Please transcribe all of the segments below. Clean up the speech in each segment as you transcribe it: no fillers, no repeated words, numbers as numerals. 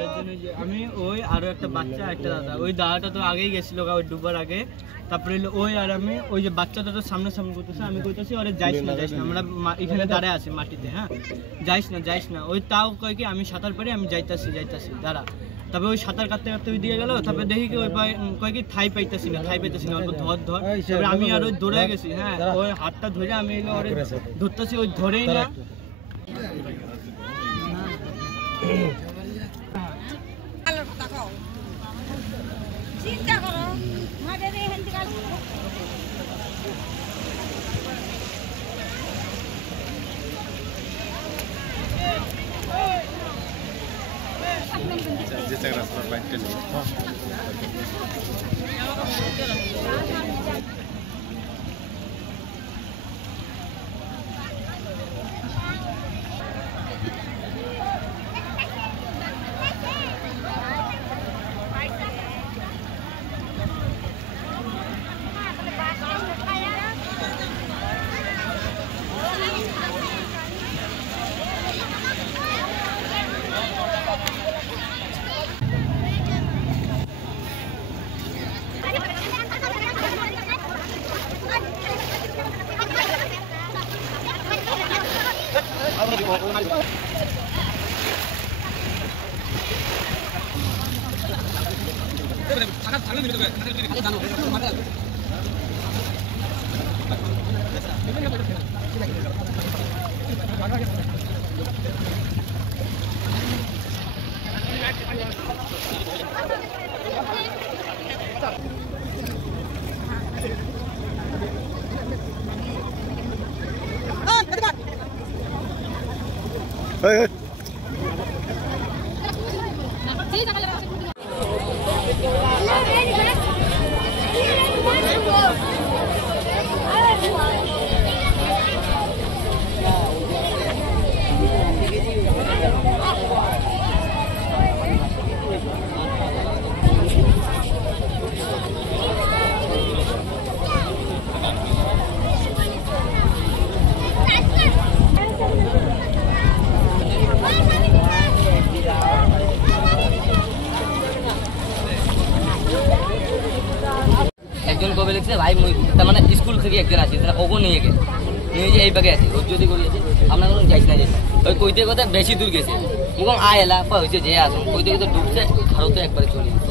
এটার জন্য যে আমি ওই আরো একটা বাচ্চা একটা দাদা, ওই দাদাটা তো আগেই গেছিল ওই ডুবার আগে, তারপরে ওই আর আমি ওই যে বাচ্চাটা তো সামনে সামনে করতেছে, আমি কইতেছি ওরে যাইস না আমরা এখানে দাঁড়ায় আছি মাটিতে, হ্যাঁ যাইস না ওই তাও কয় কি আমি সাঁতার পারি, আমি যাইতাছি দাঁড়া। তারপরে ওই সাঁতার কাটতে কাটতে ওই দিয়ে গেল, তারপরে দেখি কি ওই কয় কি থাই পাইতেছি না অল্প ধর তারপরে আমি আর ওই দৌড়ে গেছি, হ্যাঁ ওই হাতটা ধরে আমি ওরে ধরতেছি, ওই ধরেই না চিন্তা করো একজন কবে লিখছে ভাই তার মানে স্কুল থেকে একজন আছে ওকে নিয়ে গেছে এই বাগে আছে ওর যদি করিয়েছে আপনার কোনো যাইস না ওই কইতে কথা বেশি দূর গেছে এবং এলা হয়েছে যে আসুন কইতে কইতে ডুবছে ভারতে একবারে চলে গেছে।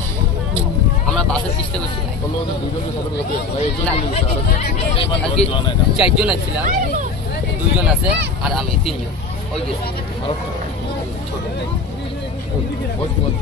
আমরা বাসের চেষ্টা করছি আর কি 4 জন ছিলাম, 2 জন আছে আর আমি 3 জন ওই গেছি কত 15